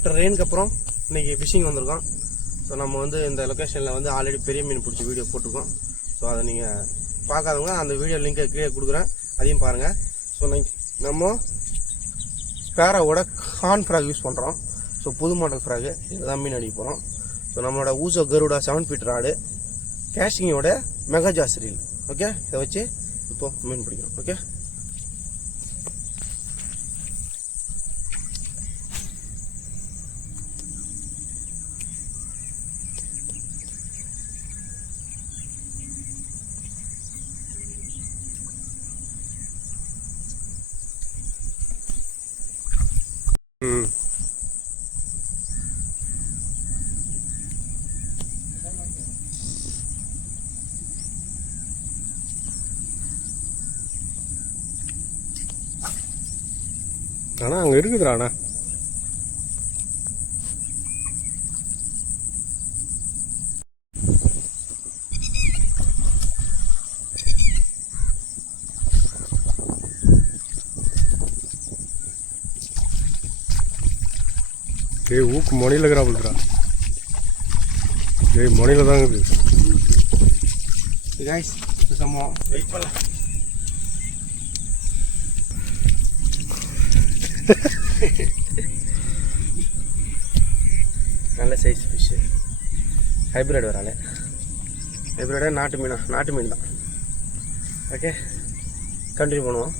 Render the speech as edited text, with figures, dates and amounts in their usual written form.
After ரெயினுக்கு அப்புறம் இன்றைக்கி phishing வந்திருக்கோம். ஸோ நம்ம வந்து இந்த லொக்கேஷனில் வந்து ஆல்ரெடி பெரிய மீன் பிடிச்சி வீடியோ போட்டிருக்கோம். ஸோ அதை நீங்கள் பார்க்காதவங்க அந்த வீடியோ லிங்கை கீழே கொடுக்குறேன், அதையும் பாருங்கள். ஸோ நம்ம ஸ்பேரோவோட ஹார்ன் ஃப்ராக் யூஸ் பண்ணுறோம். ஸோ புது மாடல் ஃப்ராகு இதுதான் மீன் அடிக்க போகிறோம். ஸோ நம்மளோட ஊசோ கருடா 7 feet ராடு கேஷிங்கோட மெகாஜாஸ் ரீல். ஓகே, இதை வச்சு இப்போது மீன் பிடிக்கணும். ஓகே, ஆனால் அங்கே இருக்குதுண்ணா. ஏய் ஊக்கு மொனியில் இருக்கிறாப்புல்றா. ஏய் மொனியில் தான் இருக்குது. கைஸ் சும்மா வெயிட் பண்ணலாம். நல்ல சைஸ் ஃபிஷ்ஷு, ஹைப்ரிட் வரால. ஹைப்ரிடாக நாட்டு மீன் தான். ஓகே, கண்டினியூ பண்ணுவோம்.